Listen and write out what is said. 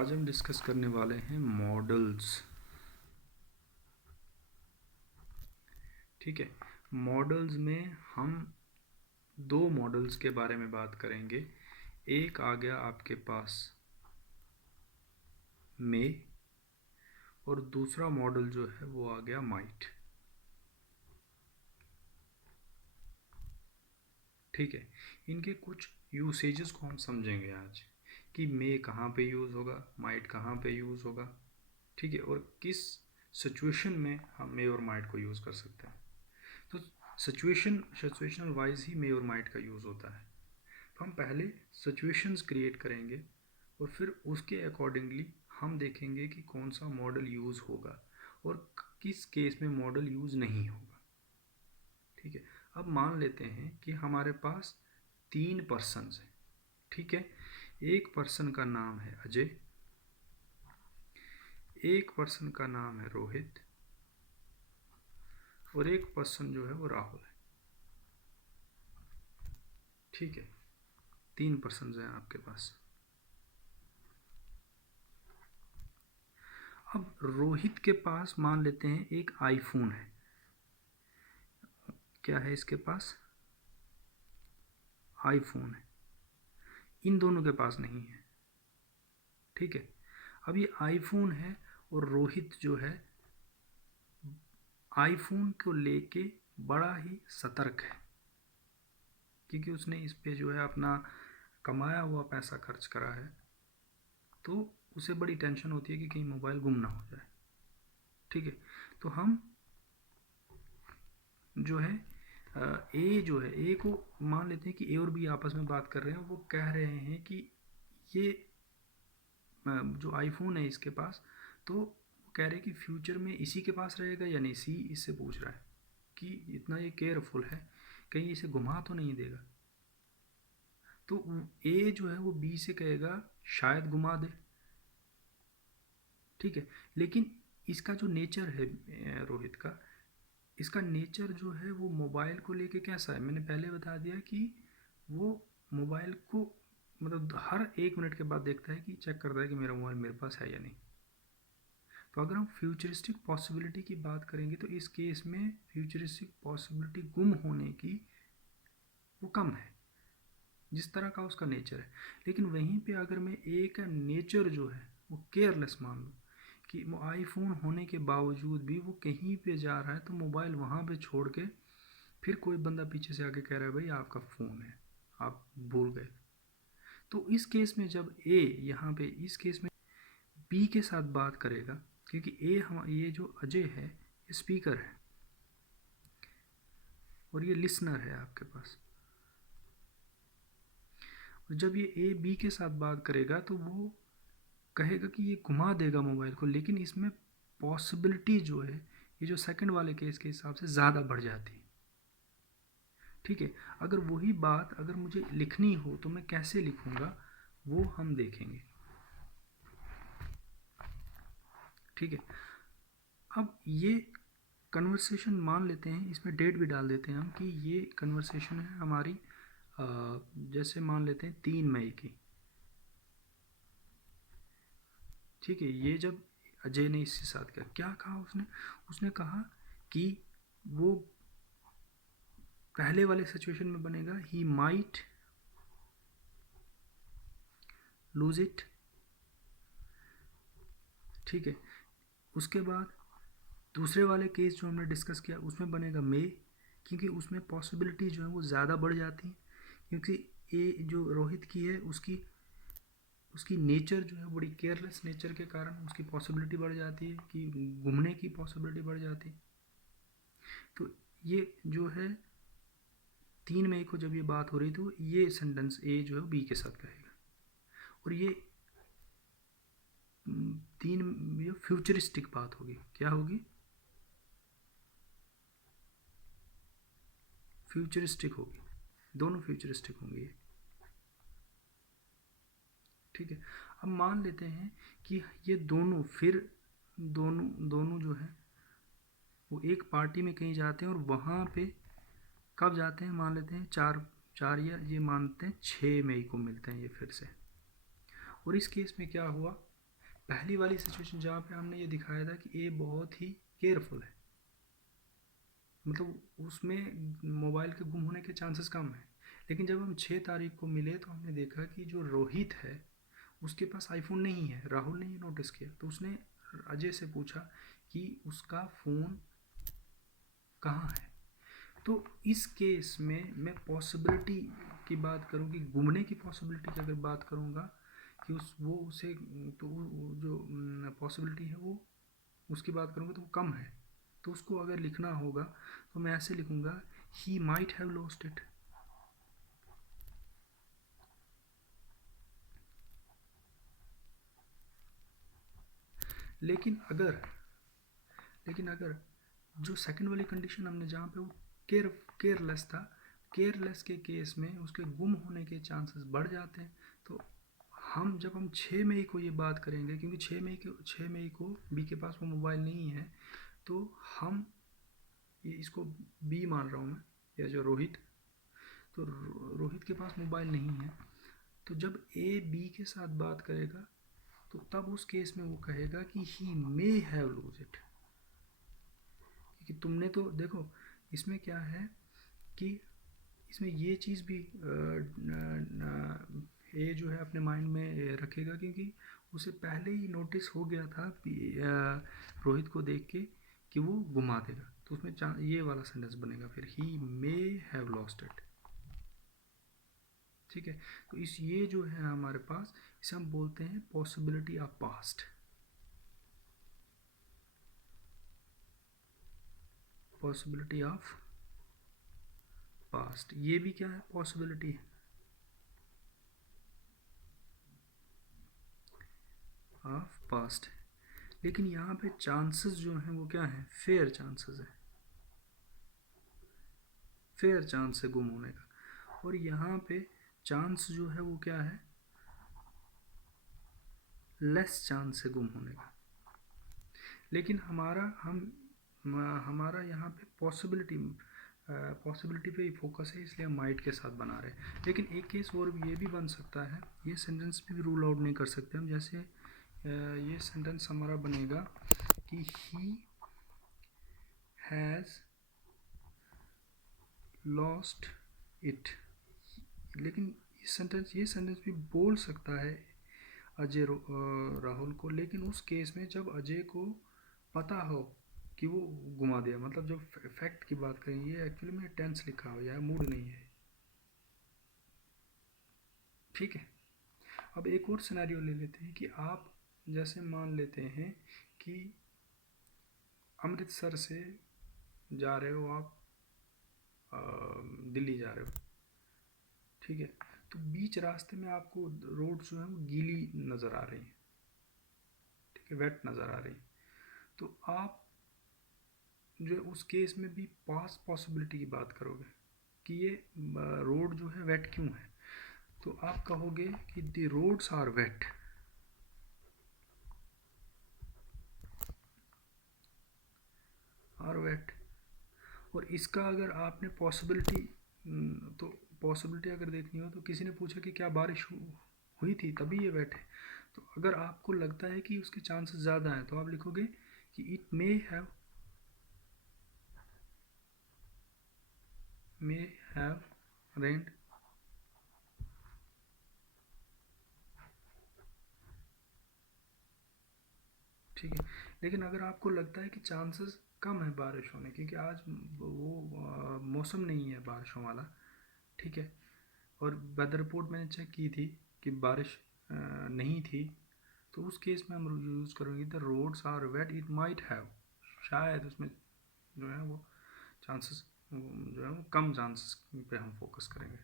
आज हम डिस्कस करने वाले हैं मॉडल्स। ठीक है, मॉडल्स में हम दो मॉडल्स के बारे में बात करेंगे। एक आ गया आपके पास मे और दूसरा मॉडल जो है वो आ गया माइट। ठीक है, इनके कुछ यूसेजेस को हम समझेंगे आज कि मे कहाँ पे यूज़ होगा, माइट कहाँ पे यूज़ होगा। ठीक है, और किस सिचुएशन में हम मे और माइट को यूज़ कर सकते हैं। तो सिचुएशनल वाइज ही मे और माइट का यूज़ होता है। तो हम पहले सिचुएशंस क्रिएट करेंगे और फिर उसके अकॉर्डिंगली हम देखेंगे कि कौन सा मॉडल यूज़ होगा और किस केस में मॉडल यूज़ नहीं होगा। ठीक है, अब मान लेते हैं कि हमारे पास 3 पर्सन्स हैं। ठीक है, एक पर्सन का नाम है अजय, एक पर्सन का नाम है रोहित और एक पर्सन जो है वो राहुल है। ठीक है, 3 पर्सन हैं आपके पास। अब रोहित के पास मान लेते हैं एक आईफोन है। क्या है इसके पास? आईफोन है। इन दोनों के पास नहीं है। ठीक है, अब ये आईफोन है और रोहित जो है आईफोन को लेके बड़ा ही सतर्क है, क्योंकि उसने इस पे जो है अपना कमाया हुआ पैसा खर्च करा है। तो उसे बड़ी टेंशन होती है कि कहीं मोबाइल गुम ना हो जाए। ठीक है, तो हम जो है ए जो है ए को मान लेते हैं कि ए और बी आपस में बात कर रहे हैं। वो कह रहे हैं कि ये जो आईफोन है इसके पास, तो वो कह रहे हैं कि फ्यूचर में इसी के पास रहेगा या नहीं। सी इससे पूछ रहा है कि इतना ये केयरफुल है, कहीं इसे घुमा तो नहीं देगा। तो ए जो है वो बी से कहेगा शायद घुमा दे। ठीक है, लेकिन इसका जो नेचर है रोहित का, इसका नेचर जो है वो मोबाइल को लेके कैसा है, मैंने पहले बता दिया कि वो मोबाइल को मतलब हर 1 मिनट के बाद देखता है कि चेक करता है कि मेरा मोबाइल मेरे पास है या नहीं। तो अगर हम फ्यूचरिस्टिक पॉसिबिलिटी की बात करेंगे तो इस केस में फ्यूचरिस्टिक पॉसिबिलिटी गुम होने की वो कम है, जिस तरह का उसका नेचर है। लेकिन वहीं पे अगर मैं ए का नेचर जो है वो केयरलेस मान लूँ कि वो आईफोन होने के बावजूद भी वो कहीं पे जा रहा है तो मोबाइल वहाँ पे छोड़ के फिर कोई बंदा पीछे से आके कह रहा है भाई आपका फ़ोन है, आप भूल गए। तो इस केस में जब ए यहाँ पे इस केस में बी के साथ बात करेगा, क्योंकि ये जो अजय है ये स्पीकर है और ये लिसनर है आपके पास। और जब ये ए बी के साथ बात करेगा तो वो कहेगा कि ये घुमा देगा मोबाइल को, लेकिन इसमें पॉसिबिलिटी जो है ये जो सेकंड वाले केस के हिसाब से ज़्यादा बढ़ जाती है। ठीक है, अगर वही बात अगर मुझे लिखनी हो तो मैं कैसे लिखूँगा वो हम देखेंगे। ठीक है, अब ये कन्वर्सेशन मान लेते हैं, इसमें डेट भी डाल देते हैं हम कि ये कन्वर्सेशन है हमारी जैसे मान लेते हैं 3 मई की। ठीक है, ये जब अजय ने इसके साथ क्या कहा उसने उसने कहा कि वो पहले वाले सिचुएशन में बनेगा ही माइट लूज इट। ठीक है, उसके बाद दूसरे वाले केस जो हमने डिस्कस किया उसमें बनेगा मे, क्योंकि उसमें पॉसिबिलिटी जो है वो ज़्यादा बढ़ जाती है, क्योंकि ए जो रोहित की है उसकी उसकी नेचर जो है बड़ी केयरलेस नेचर के कारण उसकी पॉसिबिलिटी बढ़ जाती है कि घूमने की पॉसिबिलिटी बढ़ जाती है। तो ये जो है 3 मई को जब ये बात हो रही तो ये सेंटेंस ए जो है बी के साथ कहेगा। और ये 3 फ्यूचरिस्टिक बात होगी। क्या होगी? फ्यूचरिस्टिक होगी, दोनों फ्यूचरिस्टिक होंगे ये। ठीक है, अब मान लेते हैं कि ये दोनों फिर दोनों दोनों जो है वो एक पार्टी में कहीं जाते हैं और वहाँ पे कब जाते हैं, मान लेते हैं 4 या ये मानते हैं 6 मई को मिलते हैं ये फिर से। और इस केस में क्या हुआ पहली वाली सिचुएशन जहाँ पे हमने ये दिखाया था कि ए बहुत ही केयरफुल है, मतलब उसमें मोबाइल के गुम होने के चांसेस कम है। लेकिन जब हम 6 तारीख को मिले तो हमने देखा कि जो रोहित है उसके पास आईफोन नहीं है। राहुल ने ये नोटिस किया, तो उसने अजय से पूछा कि उसका फ़ोन कहाँ है। तो इस केस में मैं पॉसिबिलिटी की बात करूँ कि घूमने की पॉसिबिलिटी की अगर बात करूँगा कि उसे तो जो पॉसिबिलिटी है वो उसकी बात करूँगा तो वो कम है। तो उसको अगर लिखना होगा तो मैं ऐसे लिखूँगा, he might have lost it. लेकिन अगर लेकिन अगर जो सेकंड वाली कंडीशन हमने जहाँ पे वो केयरलेस था, केयरलेस के केस में उसके गुम होने के चांसेस बढ़ जाते हैं। तो जब हम 6 मई को ये बात करेंगे, क्योंकि 6 मई को बी के पास वो मोबाइल नहीं है, तो हम ये इसको बी मान रहा हूँ मैं, या जो रोहित, तो रोहित के पास मोबाइल नहीं है। तो जब ए बी के साथ बात करेगा तो तब उस केस में वो कहेगा कि ही मे हैव लूज इट। क्योंकि तुमने तो देखो इसमें क्या है कि इसमें ये चीज़ भी ये जो है अपने माइंड में रखेगा, क्योंकि उसे पहले ही नोटिस हो गया था रोहित को देख के कि वो घुमा देगा। तो उसमें ये वाला सेंटेंस बनेगा फिर, ही मे हैव लॉस्ट इट। ठीक है, तो ये जो है हमारे पास, इसे हम बोलते हैं possibility of past. Possibility of past, ये भी क्या है, पॉसिबिलिटी ऑफ पास्ट। लेकिन यहाँ पे चांसेस जो हैं वो क्या है, फेयर चांसेस है, फेयर चांस है गुम होने का। और यहाँ पे चांस जो है वो क्या है, लेस चांस है गुम होने का। लेकिन हमारा यहाँ पे पॉसिबिलिटी पे ही फोकस है, इसलिए हम माइट के साथ बना रहे हैं। लेकिन एक केस और ये भी बन सकता है, ये सेंटेंस भी रूल आउट नहीं कर सकते हम। जैसे ये सेंटेंस हमारा बनेगा कि ही हैज़ लॉस्ट इट। लेकिन ये सेंटेंस भी बोल सकता है अजय राहुल को, लेकिन उस केस में जब अजय को पता हो कि वो घुमा दिया, मतलब जब फैक्ट की बात करें, ये एक्चुअली में टेंस लिखा हो, यह मूड नहीं है। ठीक है, अब एक और सिनेरियो ले लेते हैं कि आप जैसे मान लेते हैं कि अमृतसर से जा रहे हो आप दिल्ली जा रहे हो। ठीक है, तो बीच रास्ते में आपको रोड जो है वो गीली नज़र आ रही है, ठीक है, वेट नज़र आ रही है। तो आप जो है उस केस में भी पास पॉसिबिलिटी की बात करोगे कि ये रोड जो है वेट क्यों है। तो आप कहोगे कि the roads are wet, are wet. और इसका अगर आपने पॉसिबिलिटी, तो पॉसिबिलिटी अगर देखनी हो तो किसी ने पूछा कि क्या बारिश हुई थी तभी ये वेट है। तो अगर आपको लगता है कि उसके चांसेस ज़्यादा हैं तो आप लिखोगे कि इट मे हैव रेन्ड। ठीक है, लेकिन अगर आपको लगता है कि चांसेस कम है बारिश होने, क्योंकि आज वो मौसम नहीं है बारिशों वाला, ठीक है, और वेदर रिपोर्ट मैंने चेक की थी कि बारिश नहीं थी, तो उस केस में हम यूज़ करेंगे the roads are wet it might have. शायद उसमें जो है वो चांसेस जो है वो कम चांसेस पे हम फोकस करेंगे।